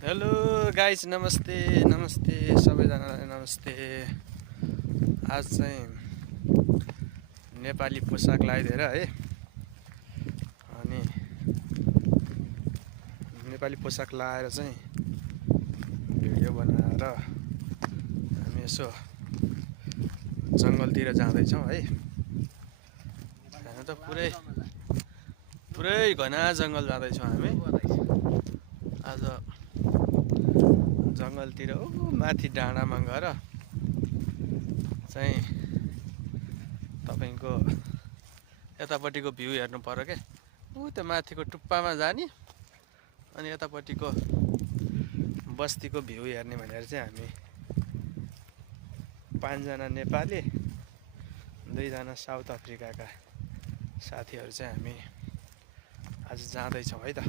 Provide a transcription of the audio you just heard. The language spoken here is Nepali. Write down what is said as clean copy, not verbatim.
हेलो गाइज, नमस्ते नमस्ते सबैजनालाई नमस्ते। आज चाहिँ नेपाली पोसाक लगाइदिएर है, अनि नेपाली पोसाक लगाएर चाहिँ भिडियो बनाएर हामी यसो जङ्गलतिर जाँदैछौँ है। यहाँ त पुरै घना जङ्गल जाँदैछौँ हामी आज। जङ्गलतिर माथि डाँडामा गएर चाहिँ तपाईँको यतापट्टिको भ्यू हेर्नु पर्यो क्या। त्यो माथिको टुप्पामा जाने अनि यतापट्टिको बस्तीको भ्यू हेर्ने भनेर चाहिँ हामी 5 जना नेपाली 2 जना साउथ अफ्रिकाका साथीहरू चाहिँ हामी आज जाँदैछौँ है त।